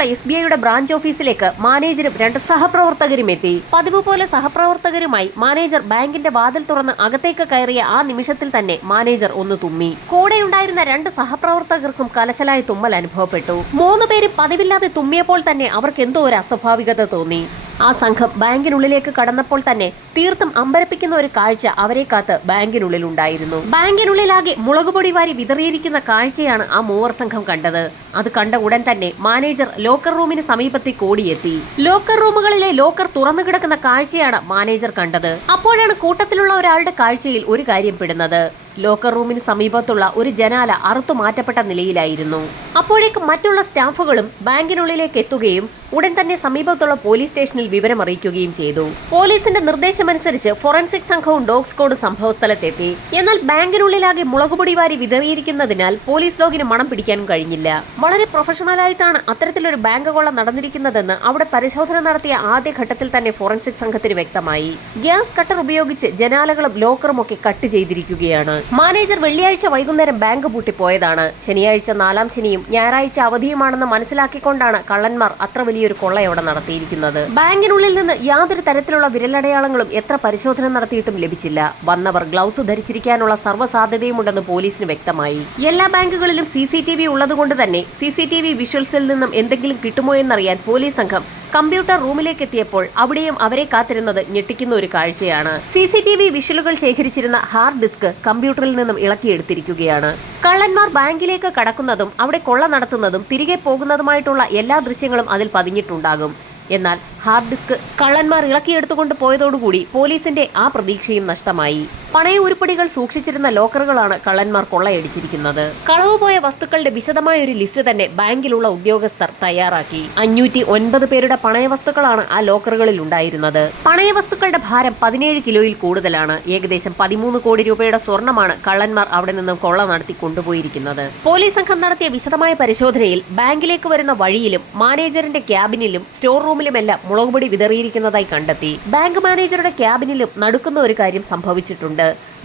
നഗരത്തിലുള്ള SBIയുടെ branch ഓഫീസിലേക്ക് മാനേജരും 2 സഹപ്രവർത്തകരും എത്തി. പതിവ് പോലെ സഹപ്രവർത്തകരുമായി മാനേജർ ബാങ്കിന്റെ വാതിൽ തുറന്ന് അകത്തേക്ക് കയറിയ ആ നിമിഷത്തിൽ തന്നെ മാനേജർ ഒന്ന് തുമ്മി. കൂടെയുണ്ടായിരുന്ന 2 സഹപ്രവർത്തകർക്കും കലശലായ തുമ്മൽ അനുഭവപ്പെട്ടു. 3 പേരും പതിവില്ലാതെ തുമ്മിയപ്പോൾ തന്നെ അവർക്ക് എന്തോ ഒരു അസ്വാഭാവികത തോന്നി. ആ സംഘം ബാങ്കിനുള്ളിലേക്ക് കടന്നപ്പോൾ തന്നെ തീർത്തും അമ്പരപ്പിക്കുന്ന ഒരു കാഴ്ച അവരെ കാത്ത് ബാങ്കിനുള്ളിലുണ്ടായിരുന്നു. ബാങ്കിനുള്ളിലാകെ മുളകുപൊടി വാരി വിതറിയിരിക്കുന്ന കാഴ്ചയാണ് ആ മൂവർ സംഘം കണ്ടത്. അത് കണ്ട ഉടൻ തന്നെ മാനേജർ ലോക്കർ റൂമിന് സമീപത്തേക്ക് ഓടിയെത്തി. ലോക്കർ റൂമുകളിലെ ലോക്കർ തുറന്നു കിടക്കുന്ന കാഴ്ചയാണ് മാനേജർ കണ്ടത്. അപ്പോഴാണ് കൂട്ടത്തിലുള്ള ഒരാളുടെ കാഴ്ചയിൽ ഒരു കാര്യം പെടുന്നത്. ലോക്കർ റൂമിന് സമീപത്തുള്ള ഒരു ജനാല അറുത്തു മാറ്റപ്പെട്ട നിലയിലായിരുന്നു. അപ്പോഴേക്കും മറ്റുള്ള സ്റ്റാഫുകളും ബാങ്കിനുള്ളിലേക്ക് എത്തുകയും ഉടൻ തന്നെ സമീപത്തുള്ള പോലീസ് സ്റ്റേഷനിൽ വിവരം അറിയിക്കുകയും ചെയ്തു. പോലീസിന്റെ നിർദ്ദേശമനുസരിച്ച് ഫോറൻസിക് സംഘവും ഡോഗ് സ്ക്വാഡും സംഭവസ്ഥലത്തെത്തി. എന്നാൽ ബാങ്കിനുള്ളിലാകെ മുളകുപൊടി വാരി വിതറിയിരിക്കുന്നതിനാൽ പോലീസ് ലോഗിന് മണം പിടിക്കാനും കഴിഞ്ഞില്ല. വളരെ പ്രൊഫഷണലായിട്ടാണ് അത്തരത്തിലൊരു ബാങ്ക് കൊള്ള നടന്നിരിക്കുന്നതെന്ന് അവിടെ പരിശോധന നടത്തിയ ആദ്യഘട്ടത്തിൽ തന്നെ ഫോറൻസിക് സംഘത്തിന് വ്യക്തമായി. ഗ്യാസ് കട്ടർ ഉപയോഗിച്ച് ജനാലകളും ലോക്കറും ഒക്കെ കട്ട് ചെയ്തിരിക്കുകയാണ്. മാനേജർ വെള്ളിയാഴ്ച വൈകുന്നേരം ബാങ്ക് പൂട്ടിപ്പോയതാണ്. ശനിയാഴ്ച 4ാം ശനിയും ഞായറാഴ്ച അവധിയുമാണെന്ന് മനസ്സിലാക്കിക്കൊണ്ടാണ് കള്ളന്മാർ അത്ര വലിയൊരു കൊള്ളയോടെ നടത്തിയിരിക്കുന്നത്. ബാങ്കിനുള്ളിൽ നിന്ന് യാതൊരു തരത്തിലുള്ള വിരലടയാളങ്ങളും എത്ര പരിശോധന നടത്തിയിട്ടും ലഭിച്ചില്ല. വന്നവർ ഗ്ലൗസ് ധരിച്ചിരിക്കാനുള്ള സർവ്വസാധ്യതയുമുണ്ടെന്ന് പോലീസിന് വ്യക്തമായി. എല്ലാ ബാങ്കുകളിലും CCTV ഉള്ളതുകൊണ്ട് തന്നെ CCTV വിഷ്വൽസിൽ നിന്നും എന്തെങ്കിലും കിട്ടുമോ എന്നറിയാൻ പോലീസ് സംഘം കമ്പ്യൂട്ടർ റൂമിലേക്ക് എത്തിയപ്പോൾ അവിടെയും അവരെ കാത്തിരുന്നത് ഞെട്ടിക്കുന്ന ഒരു കാഴ്ചയാണ്. CCTV വിഷ്വലുകൾ ശേഖരിച്ചിരുന്ന ഹാർഡ് ഡിസ്ക് കമ്പ്യൂട്ടറിൽ നിന്നും ഇളക്കിയെടുത്തിരിക്കുകയാണ്. കള്ളന്മാർ ബാങ്കിലേക്ക് കടക്കുന്നതും അവിടെ കൊള്ള നടത്തുന്നതും തിരികെ പോകുന്നതുമായിട്ടുള്ള എല്ലാ ദൃശ്യങ്ങളും അതിൽ പതിഞ്ഞിട്ടുണ്ടാകും. എന്നാൽ ഹാർഡ് ഡിസ്ക് കള്ളന്മാർ ഇളക്കിയെടുത്തുകൊണ്ട് പോയതോടുകൂടി പോലീസിന്റെ ആ പ്രതീക്ഷയും നഷ്ടമായി. പണയ ഉരുപ്പടികൾ സൂക്ഷിച്ചിരുന്ന ലോക്കറുകളാണ് കള്ളന്മാർ കൊള്ളയടിച്ചിരിക്കുന്നത്. കളവുപോയ വസ്തുക്കളുടെ വിശദമായ ഒരു ലിസ്റ്റ് തന്നെ ബാങ്കിലുള്ള ഉദ്യോഗസ്ഥർ തയ്യാറാക്കി. 509 പേരുടെ പണയ വസ്തുക്കളാണ് ആ ലോക്കറുകളിൽ ഉണ്ടായിരുന്നത്. പണയ വസ്തുക്കളുടെ ഭാരം 17 കിലോയിൽ കൂടുതലാണ്. ഏകദേശം 13 കോടി രൂപയുടെ സ്വർണ്ണമാണ് കള്ളന്മാർ അവിടെ നിന്നും കൊള്ള നടത്തി കൊണ്ടുപോയിരിക്കുന്നത്. പോലീസ് സംഘം നടത്തിയ വിശദമായ പരിശോധനയിൽ ബാങ്കിലേക്ക് വരുന്ന വഴിയിലും മാനേജറിന്റെ ക്യാബിനിലും സ്റ്റോർ റൂമിലുമെല്ലാം മുളകുപൊടി വിതറിയിരിക്കുന്നതായി കണ്ടെത്തി. ബാങ്ക് മാനേജറുടെ ക്യാബിനിലും നടുക്കുന്ന ഒരു കാര്യം സംഭവിച്ചിട്ടുണ്ട്.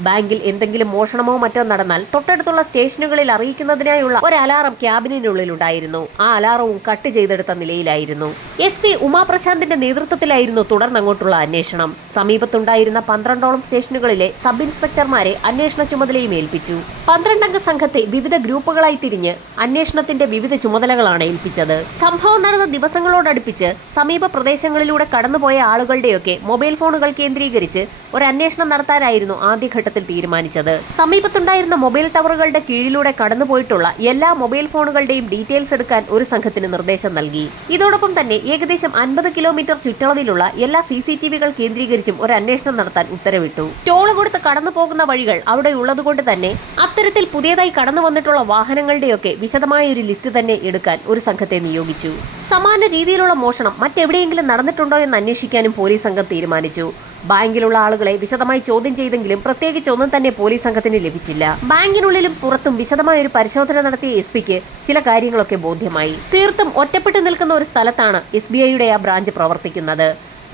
ബാങ്കിൽ എന്തെങ്കിലും മോഷണമോ മറ്റോ നടന്നാൽ തൊട്ടടുത്തുള്ള സ്റ്റേഷനുകളിൽ അറിയിക്കുന്നതിനായുള്ള ഒരു അലാറം ക്യാബിനുള്ളിൽ ഉണ്ടായിരുന്നു. ആ അലാറവും കട്ട് ചെയ്തെടുത്ത നിലയിലായിരുന്നു. SP ഉമാപ്രശാന്തിന്റെ നേതൃത്വത്തിലായിരുന്നു തുടർന്നങ്ങോട്ടുള്ള അന്വേഷണം. സമീപത്തുണ്ടായിരുന്ന 12ഓളം സ്റ്റേഷനുകളിലെ സബ് ഇൻസ്പെക്ടർമാരെ അന്വേഷണ ചുമതലയും ഏൽപ്പിച്ചു. 12 അംഗ സംഘത്തെ വിവിധ ഗ്രൂപ്പുകളായി തിരിഞ്ഞ് അന്വേഷണത്തിന്റെ വിവിധ ചുമതലകളാണ് ഏൽപ്പിച്ചത്. സംഭവം നടന്ന ദിവസങ്ങളോടടുപ്പിച്ച് സമീപ പ്രദേശങ്ങളിലൂടെ കടന്നുപോയ ആളുകളുടെയൊക്കെ മൊബൈൽ ഫോണുകൾ കേന്ദ്രീകരിച്ച് ഒരു അന്വേഷണം നടത്താനായിരുന്നു ആദ്യഘട്ടത്തിൽ തീരുമാനിച്ചത്. സമീപത്തുണ്ടായിരുന്ന മൊബൈൽ ടവറുകളുടെ കീഴിലൂടെ കടന്നുപോയിട്ടുള്ള എല്ലാ മൊബൈൽ ഫോണുകളുടെയും ഡീറ്റെയിൽസ് എടുക്കാൻ ഒരു സംഘത്തിന് നിർദ്ദേശം നൽകി. ഇതോടൊപ്പം തന്നെ ഏകദേശം 50 കിലോമീറ്റർ ചുറ്റളവിലുള്ള എല്ലാ CCTVകൾ കേന്ദ്രീകരിച്ചും ഒരു അന്വേഷണം നടത്താൻ ഉത്തരവിട്ടു. ടോൾ കൊടുത്ത് കടന്നു പോകുന്ന വഴികൾ അവിടെ ഉള്ളതുകൊണ്ട് തന്നെ അത്തരത്തിൽ പുതിയതായി കടന്നു വന്നിട്ടുള്ള വാഹനങ്ങളുടെയൊക്കെ വിശദമായ ഒരു ലിസ്റ്റ് തന്നെ എടുക്കാൻ ഒരു സംഘത്തെ നിയോഗിച്ചു. സമാന രീതിയിലുള്ള മോഷണം മറ്റെവിടെയെങ്കിലും നടന്നിട്ടുണ്ടോ എന്ന് അന്വേഷിക്കാനും പോലീസ് സംഘം തീരുമാനിച്ചു. ബാങ്കിലുള്ള ആളുകളെ വിശദമായി ചോദ്യം ചെയ്തെങ്കിലും പ്രത്യേകിച്ച് ഒന്നും തന്നെ പോലീസ് സംഘത്തിന് ലഭിച്ചില്ല. ബാങ്കിനുള്ളിലും പുറത്തും വിശദമായ ഒരു പരിശോധന നടത്തിയ SPക്ക് ചില കാര്യങ്ങളൊക്കെ ബോധ്യമായി. തീർത്തും ഒറ്റപ്പെട്ടു നിൽക്കുന്ന ഒരു സ്ഥലത്താണ് SBIയുടെ ആ ബ്രാഞ്ച് പ്രവർത്തിക്കുന്നത്.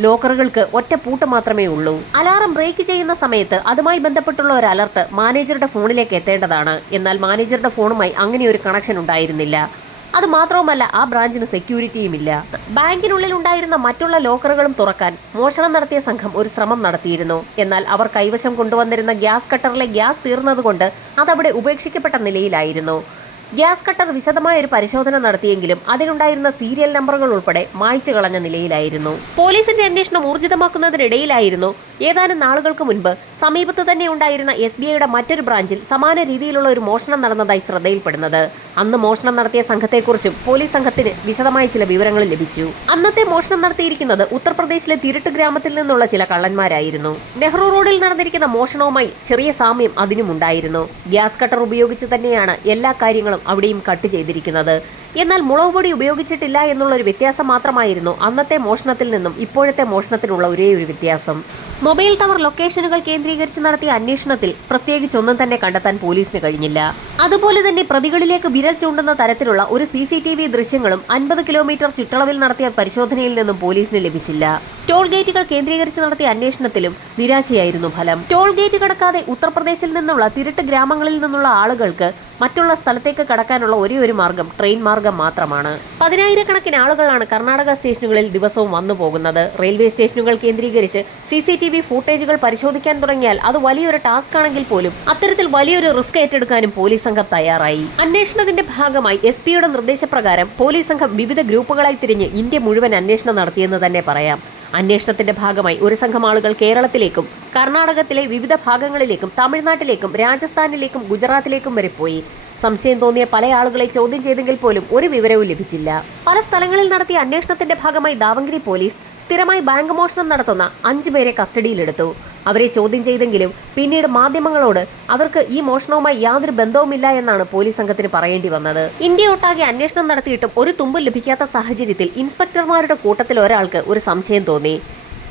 ലോക്കറുകൾക്ക് ഒറ്റ പൂട്ട് മാത്രമേ ഉള്ളൂ. അലാറം ബ്രേക്ക് ചെയ്യുന്ന സമയത്ത് അതുമായി ബന്ധപ്പെട്ടുള്ള ഒരു അലർട്ട് മാനേജറുടെ ഫോണിലേക്ക് എത്തേണ്ടതാണ്. എന്നാൽ മാനേജറുടെ ഫോണുമായി അങ്ങനെ ഒരു കണക്ഷൻ ഉണ്ടായിരുന്നില്ല. അത് മാത്രവുമല്ല, ആ ബ്രാഞ്ചിന് സെക്യൂരിറ്റിയും ഇല്ല. ബാങ്കിനുള്ളിൽ ഉണ്ടായിരുന്ന മറ്റുള്ള ലോക്കറുകളും തുറക്കാൻ മോഷണം നടത്തിയ സംഘം ഒരു ശ്രമം നടത്തിയിരുന്നു. എന്നാൽ അവർ കൈവശം കൊണ്ടുവന്നിരുന്ന ഗ്യാസ് കട്ടറിലെ ഗ്യാസ് തീർന്നതുകൊണ്ട് അതവിടെ ഉപേക്ഷിക്കപ്പെട്ട നിലയിലായിരുന്നു. ഗ്യാസ് കട്ടർ വിശദമായ ഒരു പരിശോധന നടത്തിയെങ്കിലും അതിലുണ്ടായിരുന്ന സീരിയൽ നമ്പറുകൾ ഉൾപ്പെടെ മായ്ച്ചു കളഞ്ഞ നിലയിലായിരുന്നു. പോലീസിന്റെ അന്വേഷണം ഊർജിതമാക്കുന്നതിനിടയിലായിരുന്നു ഏതാനും നാളുകൾക്ക് മുൻപ് സമീപത്ത് തന്നെ ഉണ്ടായിരുന്ന SBIയുടെ മറ്റൊരു ബ്രാഞ്ചിൽ സമാന രീതിയിലുള്ള ഒരു മോഷണം നടന്നതായി ശ്രദ്ധയിൽപ്പെടുന്നത്. അന്ന് മോഷണം നടത്തിയ സംഘത്തെക്കുറിച്ചും പോലീസ് സംഘത്തിന് വിശദമായ ചില വിവരങ്ങൾ ലഭിച്ചു. അന്നത്തെ മോഷണം നടത്തിയിരിക്കുന്നത് ഉത്തർപ്രദേശിലെ തിരുട്ട് ഗ്രാമത്തിൽ നിന്നുള്ള ചില കള്ളന്മാരായിരുന്നു. നെഹ്റു റോഡിൽ നടന്നിരിക്കുന്ന മോഷണവുമായി ചെറിയ സാമ്യം അതിനുമുണ്ടായിരുന്നു. ഗ്യാസ് കട്ടർ ഉപയോഗിച്ച് തന്നെയാണ് എല്ലാ കാര്യങ്ങളും അവിടെയും കട്ട് ചെയ്തിരിക്കുന്നത്. എന്നാൽ മുളകുപൊടി ഉപയോഗിച്ചിട്ടില്ല എന്നുള്ളൊരു വ്യത്യാസം മാത്രമായിരുന്നു അന്നത്തെ മോഷണത്തിൽ നിന്നും ഇപ്പോഴത്തെ മോഷണത്തിനുള്ള ഒരേ ഒരു വ്യത്യാസം. മൊബൈൽ ടവർ ലൊക്കേഷനുകൾ കേന്ദ്രീകരിച്ച് നടത്തിയ അന്വേഷണത്തിൽ പ്രത്യേകിച്ചൊന്നും തന്നെ കണ്ടെത്താൻ പോലീസിന് കഴിഞ്ഞില്ല. അതുപോലെ തന്നെ പ്രതികളിലേക്ക് വിരൽ ചൂണ്ടുന്ന തരത്തിലുള്ള ഒരു CCTV ദൃശ്യങ്ങളും 50 കിലോമീറ്റർ ചുറ്റളവിൽ നടത്തിയ പരിശോധനയിൽ നിന്നും പോലീസിന് ലഭിച്ചില്ല. ടോൾ ഗേറ്റുകൾ കേന്ദ്രീകരിച്ച് നടത്തിയ അന്വേഷണത്തിലും നിരാശയായിരുന്നു ഫലം. ടോൾ ഗേറ്റ് കടക്കാതെ ഉത്തർപ്രദേശിൽ നിന്നുള്ള തിരുട്ട് ഗ്രാമങ്ങളിൽ നിന്നുള്ള ആളുകൾക്ക് മറ്റുള്ള സ്ഥലത്തേക്ക് കടക്കാനുള്ള ഒരേയൊരു മാർഗം ട്രെയിൻ മാർഗം മാത്രമാണ്. 10,000-കണക്കിന് ആളുകളാണ് കർണാടക സ്റ്റേഷനുകളിൽ ദിവസവും വന്നു പോകുന്നത്. റെയിൽവേ സ്റ്റേഷനുകൾ കേന്ദ്രീകരിച്ച് CCTV ഫൂട്ടേജുകൾ പരിശോധിക്കാൻ തുടങ്ങിയാൽ അത് വലിയൊരു ടാസ്ക് ആണെങ്കിൽ പോലും അത്തരത്തിൽ വലിയൊരു റിസ്ക് ഏറ്റെടുക്കാനും പോലീസ് സംഘം തയ്യാറായി. അന്വേഷണത്തിന്റെ ഭാഗമായി SP-യുടെ നിർദ്ദേശപ്രകാരം പോലീസ് സംഘം വിവിധ ഗ്രൂപ്പുകളായി തിരിഞ്ഞ് ഇന്ത്യ മുഴുവൻ അന്വേഷണം നടത്തിയെന്ന് തന്നെ പറയാം. അന്വേഷണത്തിന്റെ ഭാഗമായി ഒരു സംഘം ആളുകൾ കേരളത്തിലേക്കും കർണാടകത്തിലെ വിവിധ ഭാഗങ്ങളിലേക്കും തമിഴ്നാട്ടിലേക്കും രാജസ്ഥാനിലേക്കും ഗുജറാത്തിലേക്കും വരെ പോയി. സംശയം തോന്നിയ പല ആളുകളെ ചോദ്യം ചെയ്തെങ്കിൽ പോലും ഒരു വിവരവും ലഭിച്ചില്ല. പല സ്ഥലങ്ങളിൽ നടത്തിയ അന്വേഷണത്തിന്റെ ഭാഗമായി ദാവങ്കരി പോലീസ് സ്ഥിരമായി ബാങ്ക് മോഷണം നടത്തുന്ന 5 പേരെ കസ്റ്റഡിയിലെടുത്തു. അവരെ ചോദ്യം ചെയ്തെങ്കിലും പിന്നീട് മാധ്യമങ്ങളോട് അവർക്ക് ഈ മോഷണവുമായി യാതൊരു ബന്ധവുമില്ല എന്നാണ് പോലീസ് സംഘത്തിന് പറയേണ്ടി വന്നത്. ഇന്ത്യയൊട്ടാകെ അന്വേഷണം നടത്തിയിട്ടും ഒരു തുമ്പും ലഭിക്കാത്ത സാഹചര്യത്തിൽ ഇൻസ്പെക്ടർമാരുടെ കൂട്ടത്തിൽ ഒരാൾക്ക് ഒരു സംശയം തോന്നി.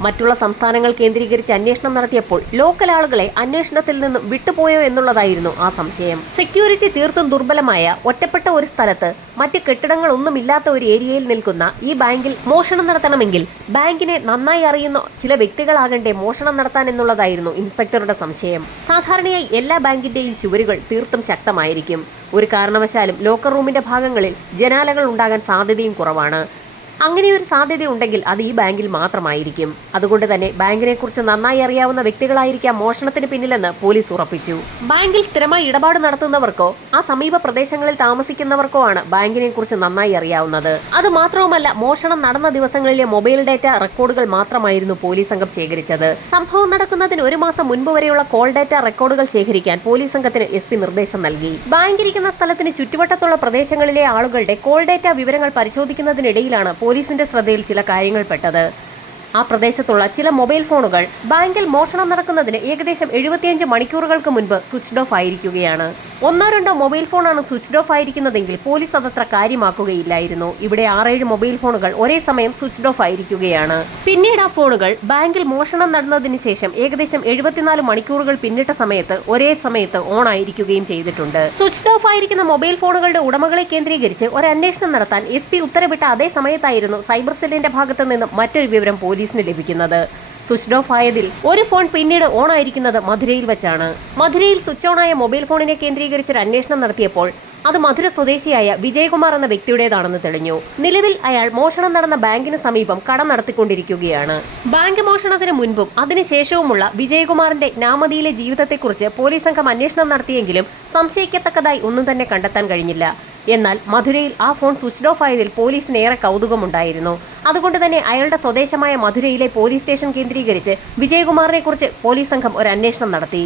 മറ്റുള്ള സംസ്ഥാനങ്ങൾ കേന്ദ്രീകരിച്ച് അന്വേഷണം നടത്തിയപ്പോൾ ലോക്കൽ ആളുകളെ അന്വേഷണത്തിൽ നിന്നും വിട്ടുപോയോ എന്നുള്ളതായിരുന്നു ആ സംശയം. സെക്യൂരിറ്റി തീർത്തും ദുർബലമായ ഒറ്റപ്പെട്ട ഒരു സ്ഥലത്ത് മറ്റ് കെട്ടിടങ്ങളൊന്നുമില്ലാത്ത ഒരു ഏരിയയിൽ നിൽക്കുന്ന ഈ ബാങ്കിൽ മോഷണം നടത്തണമെങ്കിൽ ബാങ്കിനെ നന്നായി അറിയുന്ന ചില വ്യക്തികളാകണ്ടേ മോഷണം നടത്താൻ എന്നുള്ളതായിരുന്നു ഇൻസ്പെക്ടറുടെ സംശയം. സാധാരണയായി എല്ലാ ബാങ്കിന്റെയും ചുവരുകൾ തീർത്തും ശക്തമായിരിക്കും. ഒരു കാരണവശാലും ലോക്കർ റൂമിന്റെ ഭാഗങ്ങളിൽ ജനാലകൾ ഉണ്ടാകാൻ സാധ്യതയും കുറവാണ്. അങ്ങനെയൊരു സാധ്യത ഉണ്ടെങ്കിൽ അത് ഈ ബാങ്കിൽ മാത്രമായിരിക്കും. അതുകൊണ്ട് തന്നെ ബാങ്കിനെ കുറിച്ച് നന്നായി അറിയാവുന്ന വ്യക്തികളായിരിക്കാം മോഷണത്തിന് പിന്നിലെന്ന് പോലീസ് ഉറപ്പിച്ചു. ബാങ്കിൽ സ്ഥിരമായി ഇടപാട് നടത്തുന്നവർക്കോ ആ സമീപ പ്രദേശങ്ങളിൽ താമസിക്കുന്നവർക്കോ ആണ് ബാങ്കിനെ കുറിച്ച് നന്നായി അറിയാവുന്നത്. അത് മാത്രവുമല്ല, മോഷണം നടന്ന ദിവസങ്ങളിലെ മൊബൈൽ ഡാറ്റ റെക്കോർഡുകൾ മാത്രമായിരുന്നു പോലീസ് സംഘം ശേഖരിച്ചത്. സംഭവം നടക്കുന്നതിന് 1 മാസം മുൻപ് വരെയുള്ള കോൾ ഡാറ്റ റെക്കോർഡുകൾ ശേഖരിക്കാൻ പോലീസ് സംഘത്തിന് SP നിർദ്ദേശം നൽകി. ബാങ്കിരിക്കുന്ന സ്ഥലത്തിന് ചുറ്റുവട്ടത്തുള്ള പ്രദേശങ്ങളിലെ ആളുകളുടെ കോൾ ഡാറ്റ വിവരങ്ങൾ പരിശോധിക്കുന്നതിനിടയിലാണ് പോലീസിന്റെ ശ്രദ്ധയിൽ ചില കാര്യങ്ങൾ പെട്ടത്. ആ പ്രദേശത്തുള്ള ചില മൊബൈൽ ഫോണുകൾ ബാങ്കിൽ മോഷണം നടക്കുന്നതിന് ഏകദേശം 75 മണിക്കൂറുകൾക്ക് മുൻപ് സ്വിച്ച്ഡ് ഓഫ് ആയിരിക്കുകയാണ്. 1-2 മൊബൈൽ ഫോണാണ് സ്വിച്ച്ഡ് ഓഫ് ആയിരിക്കുന്നതെങ്കിൽ പോലീസ് അതത്ര കാര്യമാക്കുകയില്ലായിരുന്നു. ഇവിടെ 6-7 മൊബൈൽ ഫോണുകൾ ഒരേ സമയം സ്വിച്ച്ഡ് ഓഫ് ആയിരിക്കുകയാണ്. പിന്നീട് ആ ഫോണുകൾ ബാങ്കിൽ മോഷണം നടന്നതിന് ശേഷം ഏകദേശം 74 മണിക്കൂറുകൾ പിന്നിട്ട സമയത്ത് ഒരേ സമയത്ത് ഓൺ ആയിരിക്കുകയും ചെയ്തിട്ടുണ്ട്. സ്വിച്ച്ഡ് ഓഫ് ആയിരിക്കുന്ന മൊബൈൽ ഫോണുകളുടെ ഉടമകളെ കേന്ദ്രീകരിച്ച് ഒരു അന്വേഷണം നടത്താൻ SP ഉത്തരവിട്ട അതേ സമയത്തായിരുന്നു സൈബർ സെല്ലിന്റെ ഭാഗത്തു നിന്നും മറ്റൊരു വിവരം പോലീസിന് ലഭിക്കുന്നത്. സ്വിച്ച്ഡ് ഓഫ് ആയതിൽ ഒരു ഫോൺ പിന്നീട് ഓൺ ആയിരിക്കുന്നത് മധുരയിൽ വെച്ചാണ്. മധുരയിൽ സ്വിച്ച് ഓൺ ആയ മൊബൈൽ ഫോണിനെ കേന്ദ്രീകരിച്ചൊരു അന്വേഷണം നടത്തിയപ്പോൾ അത് മധുര സ്വദേശിയായ വിജയകുമാർ എന്ന വ്യക്തിയുടേതാണെന്ന് തെളിഞ്ഞു. നിലവിൽ അയാൾ മോഷണം നടന്ന ബാങ്കിന് സമീപം കട നടത്തിക്കൊണ്ടിരിക്കുകയാണ്. ബാങ്ക് മോഷണത്തിന് മുൻപും അതിനുശേഷവുമുള്ള വിജയകുമാറിന്റെ നാമതിയിലെ ജീവിതത്തെക്കുറിച്ച് പോലീസ് സംഘം അന്വേഷണം നടത്തിയെങ്കിലും സംശയിക്കത്തക്കതായി ഒന്നും തന്നെ കണ്ടെത്താൻ കഴിഞ്ഞില്ല. എന്നാൽ മധുരയിൽ ആ ഫോൺ സ്വിച്ച്ഡ് ഓഫ് ആയതിൽ പോലീസിന് ഏറെ കൗതുകമുണ്ടായിരുന്നു. അതുകൊണ്ട് തന്നെ അയാളുടെ സ്വദേശമായ മധുരയിലെ പോലീസ് സ്റ്റേഷൻ കേന്ദ്രീകരിച്ച് വിജയകുമാറിനെ കുറിച്ച് പോലീസ് സംഘം ഒരു അന്വേഷണം നടത്തി.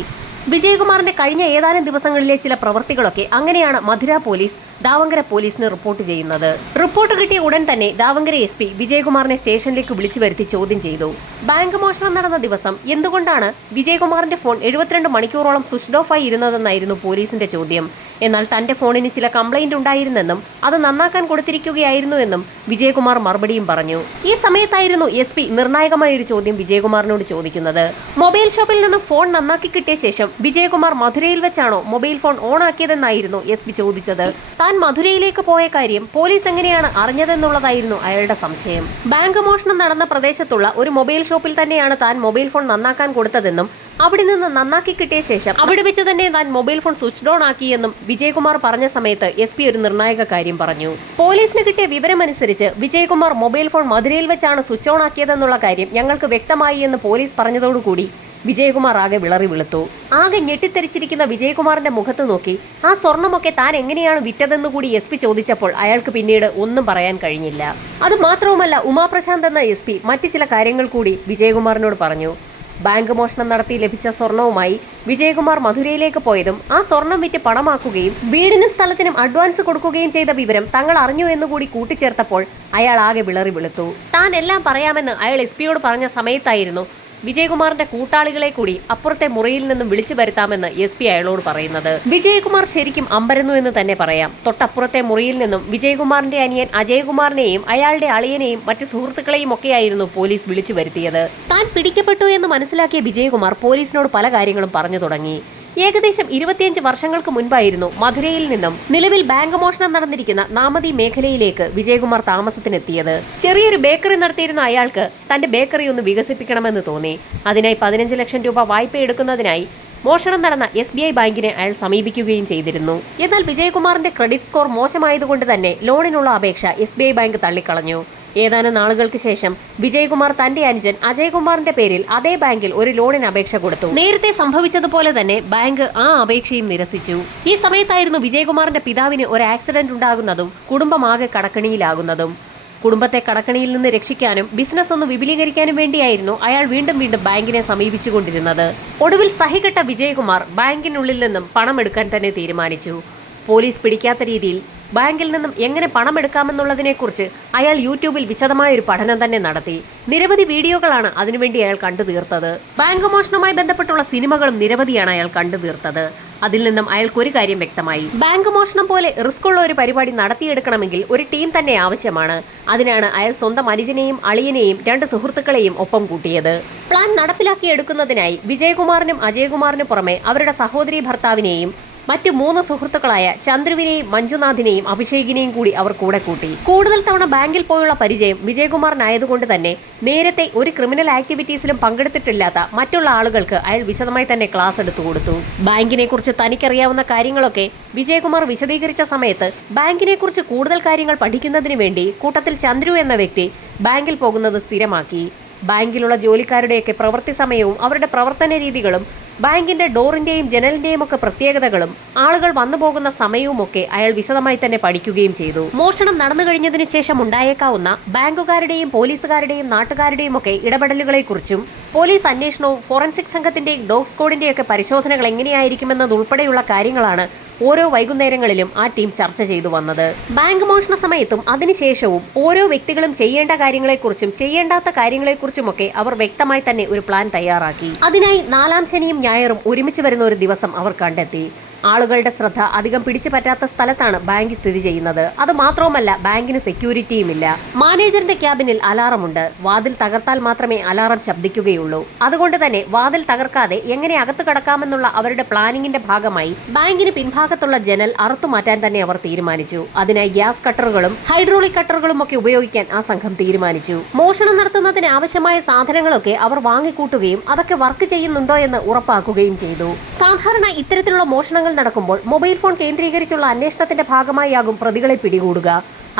വിജയകുമാറിന്റെ കഴിഞ്ഞ ഏതാനും ദിവസങ്ങളിലെ ചില പ്രവൃത്തികളൊക്കെ അങ്ങനെയാണ് മധുര പോലീസ് ദാവങ്കര പോലീസിന് റിപ്പോർട്ട് ചെയ്യുന്നത്. റിപ്പോർട്ട് കിട്ടിയ ഉടൻ തന്നെ ദാവങ്കര SP വിജയകുമാറിനെ സ്റ്റേഷനിലേക്ക് വിളിച്ചു വരുത്തി ചോദ്യം ചെയ്തു. ബാങ്ക് മോഷണം നടന്ന ദിവസം എന്തുകൊണ്ടാണ് വിജയകുമാറിന്റെ ഫോൺ 72 മണിക്കൂറോളം സ്വിച്ച്ഡ് ഓഫ് ആയി ഇരുന്നതെന്നായിരുന്നു പോലീസിന്റെ ചോദ്യം. എന്നാൽ തന്റെ ഫോണിന് ചില കംപ്ലൈന്റ് ഉണ്ടായിരുന്നെന്നും അത് നന്നാക്കാൻ കൊടുത്തിരിക്കുകയായിരുന്നു എന്നും വിജയകുമാർ മറുപടിയും പറഞ്ഞു. ഈ സമയത്തായിരുന്നു SP നിർണായകമായ ഒരു ചോദ്യം വിജയകുമാറിനോട് ചോദിക്കുന്നത്. മൊബൈൽ ഷോപ്പിൽ നിന്ന് ഫോൺ നന്നാക്കി കിട്ടിയ ശേഷം വിജയകുമാർ മധുരയിൽ വെച്ചാണോ മൊബൈൽ ഫോൺ ഓൺ ആക്കിയതെന്നായിരുന്നു SP ചോദിച്ചത്. താൻ മധുരയിലേക്ക് പോയ കാര്യം പോലീസ് എങ്ങനെയാണ് അറിഞ്ഞതെന്നുള്ളതായിരുന്നു അയാളുടെ സംശയം. ബാങ്ക് മോഷണം നടന്ന പ്രദേശത്തുള്ള ഒരു മൊബൈൽ ഷോപ്പിൽ തന്നെയാണ് താൻ മൊബൈൽ ഫോൺ നന്നാക്കാൻ കൊടുത്തതെന്നും അവിടെ നിന്ന് നന്നാക്കി കിട്ടിയ ശേഷം അവിടെ വെച്ച് തന്നെ താൻ മൊബൈൽ ഫോൺ സ്വിച്ച് ഓൺ ആക്കിയെന്നും വിജയകുമാർ പറഞ്ഞ സമയത്ത് SP ഒരു നിർണായക കാര്യം പറഞ്ഞു. പോലീസിന് കിട്ടിയ വിവരമനുസരിച്ച് വിജയകുമാർ മൊബൈൽ ഫോൺ മധുരയിൽ വെച്ചാണ് സ്വിച്ച് ഓൺ ആക്കിയതെന്നുള്ള കാര്യം ഞങ്ങൾക്ക് വ്യക്തമായി എന്ന് പോലീസ് പറഞ്ഞതോടുകൂടി വിജയകുമാർ ആകെ വിളറി വെളുത്തു. ആകെ ഞെട്ടിത്തെറിച്ചിരിക്കുന്ന വിജയകുമാറിന്റെ മുഖത്ത് നോക്കി ആ സ്വർണമൊക്കെ താൻ എങ്ങനെയാണ് വിറ്റതെന്ന് കൂടി SP ചോദിച്ചപ്പോൾ അയാൾക്ക് പിന്നീട് ഒന്നും പറയാൻ കഴിഞ്ഞില്ല. അത് മാത്രവുമല്ല, ഉമാപ്രശാന്ത് എന്ന SP മറ്റു ചില കാര്യങ്ങൾ കൂടി വിജയകുമാറിനോട് പറഞ്ഞു. ബാങ്ക് മോഷണം നടത്തി ലഭിച്ച സ്വർണവുമായി വിജയകുമാർ മധുരയിലേക്ക് പോയതും ആ സ്വർണം വിറ്റ് പണമാക്കുകയും വീടിനും സ്ഥലത്തിനും അഡ്വാൻസ് കൊടുക്കുകയും ചെയ്ത വിവരം തങ്ങൾ അറിഞ്ഞു എന്നുകൂടി കൂട്ടിച്ചേർത്തപ്പോൾ അയാൾ ആകെ വിളറി വെളുത്തു. താൻ എല്ലാം പറയാമെന്ന് അയാൾ SP പറഞ്ഞ സമയത്തായിരുന്നു വിജയകുമാറിന്റെ കൂട്ടാളികളെ കൂടി അപ്പുറത്തെ മുറിയിൽ നിന്നും വിളിച്ചു വരുത്താമെന്ന് SP അയാളോട് പറയുന്നത്. വിജയകുമാർ ശരിക്കും അമ്പരന്നു എന്ന് തന്നെ പറയാം. തൊട്ടപ്പുറത്തെ മുറിയിൽ നിന്നും വിജയകുമാറിന്റെ അനിയൻ അജയകുമാറിനെയും അയാളുടെ അളിയനെയും മറ്റു സുഹൃത്തുക്കളെയും ഒക്കെയായിരുന്നു പോലീസ് വിളിച്ചു വരുത്തിയത്. താൻ പിടിക്കപ്പെട്ടു എന്ന് മനസ്സിലാക്കിയ വിജയകുമാർ പോലീസിനോട് പല കാര്യങ്ങളും പറഞ്ഞു തുടങ്ങി. ഏകദേശം 25 വർഷങ്ങൾക്ക് മുൻപായിരുന്നു മധുരയിൽ നിന്നും നിലവിൽ ബാങ്ക് മോഷണം നടന്നിരിക്കുന്ന നാമതി മേഖലയിലേക്ക് വിജയകുമാർ താമസത്തിനെത്തിയത്. ചെറിയൊരു ബേക്കറി നടത്തിയിരുന്ന അയാൾക്ക് തന്റെ ബേക്കറി ഒന്ന് വികസിപ്പിക്കണമെന്ന് തോന്നി. അതിനായി 15 ലക്ഷം രൂപ വായ്പ എടുക്കുന്നതിനായി മോഷണം നടന്ന SBI ബാങ്കിനെ അയാൾ സമീപിക്കുകയും ചെയ്തിരുന്നു. എന്നാൽ വിജയകുമാറിന്റെ ക്രെഡിറ്റ് സ്കോർ മോശമായതുകൊണ്ട് തന്നെ ലോണിനുള്ള അപേക്ഷ SBI ബാങ്ക് തള്ളിക്കളഞ്ഞു. ഏതാനും നാളുകൾക്ക് ശേഷം വിജയകുമാർ തന്റെ അനുജൻ അജയ്കുമാറിന്റെ പേരിൽ അതേ ബാങ്കിൽ ഒരു ലോണിന് അപേക്ഷ കൊടുത്തു. നേരത്തെ സംഭവിച്ചതുപോലെ തന്നെ ബാങ്ക് ആ അപേക്ഷയും നിരസിച്ചു. ഈ സമയത്തായിരുന്നു വിജയകുമാറിന്റെ പിതാവിന് ഒരു ആക്സിഡന്റ് ഉണ്ടാകുന്നതും കുടുംബമാകെ കടക്കണിയിലാകുന്നതും. കുടുംബത്തെ കടക്കണിയിൽ നിന്ന് രക്ഷിക്കാനും ബിസിനസ് ഒന്ന് വിപുലീകരിക്കാനും വേണ്ടിയായിരുന്നു അയാൾ വീണ്ടും വീണ്ടും ബാങ്കിനെ സമീപിച്ചുകൊണ്ടിരുന്നത്. ഒടുവിൽ സഹികെട്ട വിജയകുമാർ ബാങ്കിനുള്ളിൽ നിന്നും പണമെടുക്കാൻ തന്നെ തീരുമാനിച്ചു. പോലീസ് പിടിക്കാത്ത രീതിയിൽ ബാങ്കിൽ നിന്നും എങ്ങനെ പണമെടുക്കാമെന്നുള്ളതിനെക്കുറിച്ച് അയാൾ യൂട്യൂബിൽ വിശദമായ ഒരു പഠനം തന്നെ നടത്തി. നിരവധി വീഡിയോകളാണ് അതിനുവേണ്ടി അയാൾ കണ്ടു തീർത്തത്. ബാങ്ക് മോഷണവുമായി ബന്ധപ്പെട്ടുള്ള സിനിമകളും നിരവധിയാണ് അയാൾ കണ്ടു തീർത്തത്. അതിൽ നിന്നും അയാൾക്കൊരു കാര്യം വ്യക്തമായി. ബാങ്ക് മോഷണം പോലെ റിസ്ക് ഉള്ള ഒരു പരിപാടി നടത്തിയെടുക്കണമെങ്കിൽ ഒരു ടീം തന്നെ ആവശ്യമാണ്. അതിനാണ് അയാൾ സ്വന്തം അനുജനെയും അളിയനെയും 2 സുഹൃത്തുക്കളെയും ഒപ്പം കൂട്ടിയത്. പ്ലാൻ നടപ്പിലാക്കിയെടുക്കുന്നതിനായി വിജയകുമാറിനും അജയ്കുമാറിനും പുറമെ അവരുടെ സഹോദരി ഭർത്താവിനെയും മറ്റു 3 സുഹൃത്തുക്കളായ ചന്ദ്രുവിനെയും മഞ്ജുനാഥിനെയും അഭിഷേകിനെയും കൂടി അവർ കൂടെ കൂട്ടി. കൂടുതൽ തവണ ബാങ്കിൽ പോയുള്ള പരിചയം വിജയകുമാറിനായതുകൊണ്ട് തന്നെ നേരത്തെ ഒരു ക്രിമിനൽ ആക്ടിവിറ്റീസിലും പങ്കെടുത്തിട്ടില്ലാത്ത മറ്റുള്ള ആളുകൾക്ക് അയാൾ വിശദമായി തന്നെ ക്ലാസ് എടുത്തു കൊടുത്തു. ബാങ്കിനെ കുറിച്ച് തനിക്കറിയാവുന്ന കാര്യങ്ങളൊക്കെ വിജയകുമാർ വിശദീകരിച്ച സമയത്ത് ബാങ്കിനെ കുറിച്ച് കൂടുതൽ കാര്യങ്ങൾ പഠിക്കുന്നതിന് വേണ്ടി കൂട്ടത്തിൽ ചന്ദ്രു എന്ന വ്യക്തി ബാങ്കിൽ പോകുന്നത് സ്ഥിരമാക്കി. ബാങ്കിലുള്ള ജോലിക്കാരുടെയൊക്കെ പ്രവൃത്തി സമയവും അവരുടെ പ്രവർത്തന രീതികളും ബാങ്കിന്റെ ഡോറിന്റെയും ജനലിന്റെയും ഒക്കെ പ്രത്യേകതകളും ആളുകൾ വന്നു പോകുന്ന സമയവുമൊക്കെ അയാൾ വിശദമായി തന്നെ പഠിക്കുകയും ചെയ്തു. മോഷണം നടന്നു കഴിഞ്ഞതിന് ശേഷം ഉണ്ടായേക്കാവുന്ന ബാങ്കുകാരുടെയും പോലീസുകാരുടെയും നാട്ടുകാരുടെയും ഒക്കെ ഇടപെടലുകളെക്കുറിച്ചും പോലീസ് അന്വേഷണവും ഫോറൻസിക് സംഘത്തിന്റെയും ഡോഗ് സ്ക്വാഡിന്റെയൊക്കെ പരിശോധനകൾ എങ്ങനെയായിരിക്കുമെന്നതുൾപ്പെടെയുള്ള കാര്യങ്ങളാണ് ഓരോ വൈകുന്നേരങ്ങളിലും ആ ടീം ചർച്ച ചെയ്തു വന്നത്. ബാങ്ക് മോഷണ സമയത്തും അതിനുശേഷവും ഓരോ വ്യക്തികളും ചെയ്യേണ്ട കാര്യങ്ങളെക്കുറിച്ചും ചെയ്യേണ്ടാത്ത കാര്യങ്ങളെക്കുറിച്ചുമൊക്കെ അവർ വ്യക്തമായി തന്നെ ഒരു പ്ലാൻ തയ്യാറാക്കി. അതിനായി 4-ാം ശനിയും ഞായറും ഒരുമിച്ച് വരുന്ന ഒരു ദിവസം അവർ കണ്ടെത്തി. ആളുകളുടെ ശ്രദ്ധ അധികം പിടിച്ചു പറ്റാത്ത സ്ഥലത്താണ് ബാങ്ക് സ്ഥിതി ചെയ്യുന്നത്. അത് മാത്രവുമല്ല, ബാങ്കിന് സെക്യൂരിറ്റിയുമില്ല. മാനേജറിന്റെ ക്യാബിനിൽ അലാറമുണ്ട്. വാതിൽ തകർത്താൽ മാത്രമേ അലാറം ശബ്ദിക്കുകയുള്ളൂ. അതുകൊണ്ട് തന്നെ വാതിൽ തകർക്കാതെ എങ്ങനെ അകത്ത് കടക്കാമെന്നുള്ള അവരുടെ പ്ലാനിങ്ങിന്റെ ഭാഗമായി ബാങ്കിന് പിൻഭാഗത്തുള്ള ജനൽ അറുത്തുമാറ്റാൻ തന്നെ അവർ തീരുമാനിച്ചു. അതിനായി ഗ്യാസ് കട്ടറുകളും ഹൈഡ്രോളിക് കട്ടറുകളും ഒക്കെ ഉപയോഗിക്കാൻ ആ സംഘം തീരുമാനിച്ചു. മോഷണം നടത്തുന്നതിന് ആവശ്യമായ സാധനങ്ങളൊക്കെ അവർ വാങ്ങിക്കൂട്ടുകയും അതൊക്കെ വർക്ക് ചെയ്യുന്നുണ്ടോ എന്ന് ഉറപ്പാക്കുകയും ചെയ്തു. സാധാരണ ഇത്തരത്തിലുള്ള മോഷണങ്ങൾ നടക്കുമ്പോൾ മൊബൈൽ ഫോൺ കേന്ദ്രീകരിച്ചുള്ള അന്വേഷണത്തിന്റെ ഭാഗമായാകും പ്രതികളെ പിടികൂടുക.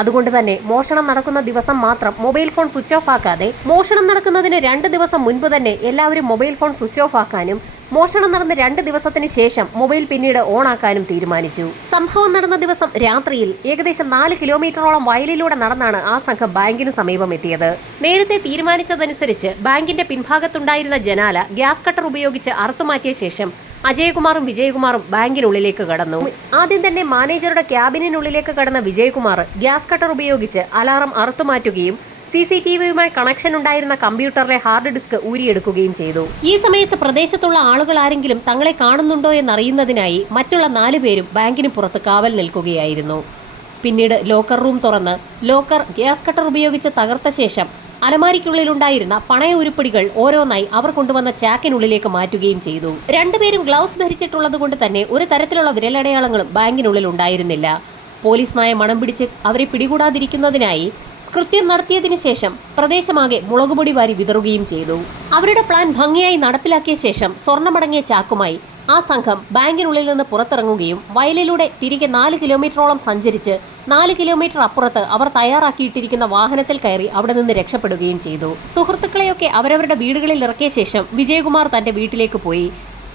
അതുകൊണ്ട് തന്നെ മോഷണം നടക്കുന്ന ദിവസം മാത്രം മൊബൈൽ ഫോൺ സ്വിച്ച് ഓഫ് ആക്കാതെ മോഷണം നടക്കുന്നതിന് 2 ദിവസം മുൻപ് തന്നെ എല്ലാവരും മൊബൈൽ ഫോൺ സ്വിച്ച് ഓഫ് ആക്കാനും മോഷണം നടന്ന 2 ദിവസത്തിന് ശേഷം മൊബൈൽ പിന്നീട് ഓൺ ആക്കാനും തീരുമാനിച്ചു. സംഭവം നടന്ന ദിവസം രാത്രിയിൽ ഏകദേശം 4 കിലോമീറ്ററോളം വയലിലൂടെ നടന്നാണ് ആ സംഘം ബാങ്കിന് സമീപം എത്തിയത്. നേരത്തെ തീരുമാനിച്ചതനുസരിച്ച് ബാങ്കിന്റെ പിൻഭാഗത്തുണ്ടായിരുന്ന ജനാല ഗ്യാസ് കട്ടർ ഉപയോഗിച്ച് അറുത്തുമാറ്റിയ ശേഷം അജയ്കുമാറും വിജയകുമാറും ബാങ്കിനുള്ളിലേക്ക് കടന്നു. ആദ്യം തന്നെ മാനേജറുടെ ക്യാബിനുള്ളിലേക്ക് കടന്ന വിജയകുമാർ ഗ്യാസ് കട്ടർ ഉപയോഗിച്ച് അലാറം അറുത്തുമാറ്റുകയും CCTVയുമായി കണക്ഷൻ ഉണ്ടായിരുന്ന കമ്പ്യൂട്ടറിലെ ഹാർഡ് ഡിസ്ക് ഊരിയെടുക്കുകയും ചെയ്തു. ഈ സമയത്ത് പ്രദേശത്തുള്ള ആളുകൾ ആരെങ്കിലും തങ്ങളെ കാണുന്നുണ്ടോ എന്നറിയുന്നതിനായി മറ്റുള്ള 4 പേരും ബാങ്കിന് പുറത്ത് കാവൽ നിൽക്കുകയായിരുന്നു. പിന്നീട് ലോക്കർ റൂം തുറന്ന് ലോക്കർ ഗ്യാസ് കട്ടർ ഉപയോഗിച്ച് തകർത്ത ശേഷം അലമാരിക്കുള്ളിലുണ്ടായിരുന്ന പണയ ഉരുപ്പടികൾ ഓരോന്നായി അവർ കൊണ്ടുവന്ന ചാക്കിനുള്ളിലേക്ക് മാറ്റുകയും ചെയ്തു. 2 പേരും ഗ്ലൗസ് ധരിച്ചിട്ടുള്ളത് കൊണ്ട് തന്നെ ഒരു തരത്തിലുള്ള വിരലടയാളങ്ങളും ബാങ്കിനുള്ളിൽ ഉണ്ടായിരുന്നില്ല. പോലീസ് നായ മണം പിടിച്ച് അവരെ പിടികൂടാതിരിക്കുന്നതിനായി കൃത്യം നടത്തിയതിനു ശേഷം പ്രദേശമാകെ മുളകുപൊടി വാരി വിതറുകയും ചെയ്തു. അവരുടെ പ്ലാൻ ഭംഗിയായി നടപ്പിലാക്കിയ ശേഷം സ്വർണ്ണമടങ്ങിയ ചാക്കുമായി ആ സംഘം ബാങ്കിനുള്ളിൽ നിന്ന് പുറത്തിറങ്ങുകയും വയലിലൂടെ തിരികെ 4 കിലോമീറ്ററോളം സഞ്ചരിച്ച് 4 കിലോമീറ്റർ അപ്പുറത്ത് അവർ തയ്യാറാക്കിയിട്ടിരിക്കുന്ന വാഹനത്തിൽ കയറി അവിടെ നിന്ന് രക്ഷപ്പെടുകയും ചെയ്തു. സുഹൃത്തുക്കളെയൊക്കെ അവരവരുടെ വീടുകളിൽ ഇറക്കിയ ശേഷം വിജയകുമാർ തന്റെ വീട്ടിലേക്ക് പോയി.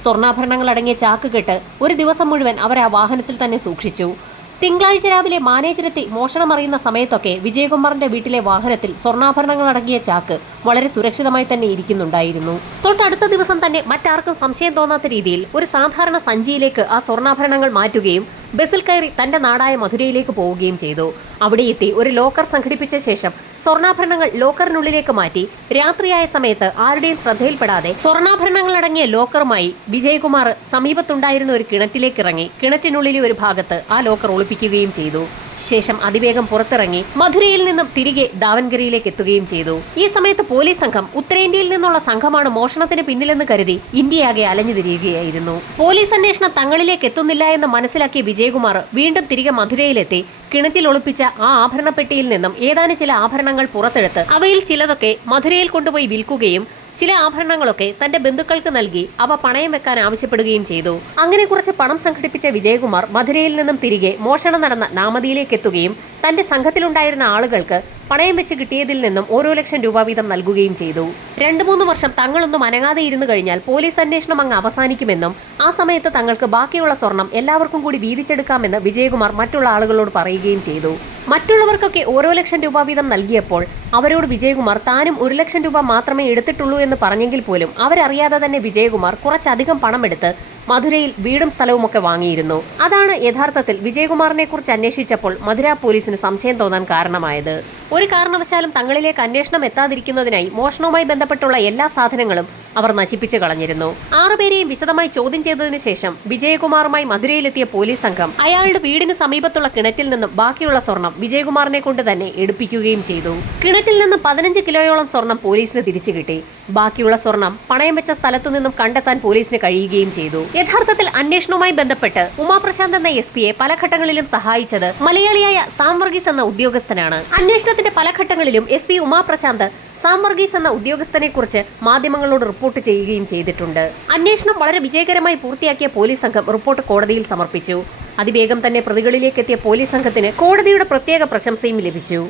സ്വർണ്ണാഭരണങ്ങൾ അടങ്ങിയ ചാക്ക് കെട്ട് ഒരു ദിവസം മുഴുവൻ അവർ ആ വാഹനത്തിൽ തന്നെ സൂക്ഷിച്ചു. തിങ്കളാഴ്ച രാവിലെ മാനേജരെത്തി മോഷണമറിയുന്ന സമയത്തൊക്കെ വിജയകുമാറിന്റെ വീട്ടിലെ വാഹനത്തിൽ സ്വർണ്ണാഭരണങ്ങൾ അടങ്ങിയ ചാക്ക് വളരെ സുരക്ഷിതമായി തന്നെ ഇരിക്കുന്നുണ്ടായിരുന്നു. തൊട്ടടുത്ത ദിവസം തന്നെ മറ്റാർക്കും സംശയം തോന്നാത്ത രീതിയിൽ ഒരു സാധാരണ സഞ്ചിയിലേക്ക് ആ സ്വർണ്ണാഭരണങ്ങൾ മാറ്റുകയും ബസ്സിൽ കയറി തന്റെ നാടായ മധുരയിലേക്ക് പോവുകയും ചെയ്തു. അവിടെ എത്തി ഒരു ലോക്കർ സംഘടിപ്പിച്ച ശേഷം സ്വർണ്ണാഭരണങ്ങൾ ലോക്കറിനുള്ളിലേക്ക് മാറ്റി രാത്രിയായ സമയത്ത് ആരുടെയും ശ്രദ്ധയിൽപ്പെടാതെ സ്വർണ്ണാഭരണങ്ങൾ അടങ്ങിയ ലോക്കറുമായി വിജയകുമാർ സമീപത്തുണ്ടായിരുന്ന ഒരു കിണറ്റിലേക്ക് ഇറങ്ങി കിണറ്റിനുള്ളിലെ ഒരു ഭാഗത്ത് ആ ലോക്കർ ഒളിപ്പിക്കുകയും ചെയ്തു. ശേഷം അതിവേഗം പുറത്തിറങ്ങി മധുരയിൽ നിന്നും തിരികെ ദാവൻഗറിയിലേക്ക് എത്തുകയും ചെയ്തു. ഈ സമയത്ത് പോലീസ് സംഘം ഉത്തരേന്ത്യയിൽ നിന്നുള്ള സംഘമാണ് മോഷണത്തിന് പിന്നിലെന്ന് കരുതി ഇന്ത്യയാകെ അലഞ്ഞു തിരിയുകയായിരുന്നു. പോലീസ് അന്വേഷണം തങ്ങളിലേക്ക് എത്തുന്നില്ല എന്ന് മനസ്സിലാക്കിയ വിജയകുമാർ വീണ്ടും തിരികെ മധുരയിലെത്തി കിണറ്റിൽ ഒളിപ്പിച്ച ആ ആഭരണപ്പെട്ടിയിൽ നിന്നും ഏതാനും ചില ആഭരണങ്ങൾ പുറത്തെടുത്ത് അവയിൽ ചിലതൊക്കെ മധുരയിൽ കൊണ്ടുപോയി വിൽക്കുകയും ചില ആഭരണങ്ങളൊക്കെ തന്റെ ബന്ധുക്കൾക്ക് നൽകി അവ പണയം വെക്കാൻ ആവശ്യപ്പെടുകയും ചെയ്തു. അങ്ങനെ കുറച്ച് പണം സംഘടിപ്പിച്ച വിജയകുമാർ മധുരയിൽ നിന്നും തിരികെ മോഷണം നടന്ന നാമതിയിലേക്ക് എത്തുകയും തന്റെ സംഘത്തിലുണ്ടായിരുന്ന ആളുകൾക്ക് പണയം വെച്ച് കിട്ടിയതിൽ നിന്നും ഓരോ ലക്ഷം രൂപ വീതം നൽകുകയും ചെയ്തു. 2-3 വർഷം തങ്ങളൊന്നും അനങ്ങാതെ ഇരുന്നു കഴിഞ്ഞാൽ പോലീസ് അന്വേഷണം അങ്ങ് അവസാനിക്കുമെന്നും ആ സമയത്ത് തങ്ങൾക്ക് ബാക്കിയുള്ള സ്വർണം എല്ലാവർക്കും കൂടി വീതിച്ചെടുക്കാമെന്ന് വിജയകുമാർ മറ്റുള്ള ആളുകളോട് പറയുകയും ചെയ്തു. മറ്റുള്ളവർക്കൊക്കെ ഓരോ ലക്ഷം രൂപ വീതം നൽകിയപ്പോൾ അവരോട് വിജയകുമാർ താനും 1 ലക്ഷം രൂപ മാത്രമേ എടുത്തിട്ടുള്ളൂ എന്ന് പറഞ്ഞെങ്കിൽ പോലും അവരറിയാതെ തന്നെ വിജയകുമാർ കുറച്ചധികം പണമെടുത്ത് മധുരയിൽ വീടും സ്ഥലവുമൊക്കെ വാങ്ങിയിരുന്നു. അതാണ് യഥാർത്ഥത്തിൽ വിജയകുമാറിനെ കുറിച്ച് അന്വേഷിച്ചപ്പോൾ മധുര പോലീസിന് സംശയം തോന്നാൻ കാരണമായത്. ഒരു കാരണവശാലും തങ്ങളിലേക്ക് അന്വേഷണം എത്താതിരിക്കുന്നതിനായി മോഷണവുമായി ബന്ധപ്പെട്ടുള്ള എല്ലാ സാധനങ്ങളും അവർ നശിപ്പിച്ചു കളഞ്ഞിരുന്നു. 6 പേരെയും വിശദമായി ചോദ്യം ചെയ്തതിനു ശേഷം വിജയകുമാറുമായി മധുരയിലെത്തിയ പോലീസ് സംഘം അയാളുടെ വീടിന് സമീപത്തുള്ള കിണറ്റിൽ നിന്നും ബാക്കിയുള്ള സ്വർണം വിജയകുമാറിനെ കൊണ്ട് തന്നെ എടുപ്പിക്കുകയും ചെയ്തു. കിണറ്റിൽ നിന്നും 15 കിലോയോളം സ്വർണം പോലീസിന് തിരിച്ചു കിട്ടി. ബാക്കിയുള്ള സ്വർണം പണയം വെച്ച സ്ഥലത്തു നിന്നും കണ്ടെത്താൻ പോലീസിന് കഴിയുകയും ചെയ്തു. യഥാർത്ഥത്തിൽ അന്വേഷണവുമായി ബന്ധപ്പെട്ട് ഉമാപ്രശാന്ത് എന്ന SP-യെ പല ഘട്ടങ്ങളിലും സഹായിച്ചത് മലയാളിയായ സാം വർഗീസ് എന്ന ഉദ്യോഗസ്ഥനാണ്. അന്വേഷണത്തിന്റെ പല ഘട്ടങ്ങളിലും SP ഉമാപ്രശാന്ത് സാം വർഗീസ് എന്ന ഉദ്യോഗസ്ഥനെ കുറിച്ച് മാധ്യമങ്ങളോട് റിപ്പോർട്ട് ചെയ്യുകയും ചെയ്തിട്ടുണ്ട്. അന്വേഷണം വളരെ വിജയകരമായി പൂർത്തിയാക്കിയ പോലീസ് സംഘം റിപ്പോർട്ട് കോടതിയിൽ സമർപ്പിച്ചു. അതിവേഗം തന്നെ പ്രതികളിലേക്ക് എത്തിയ പോലീസ് സംഘത്തിന് കോടതിയുടെ പ്രത്യേക പ്രശംസയും ലഭിച്ചു.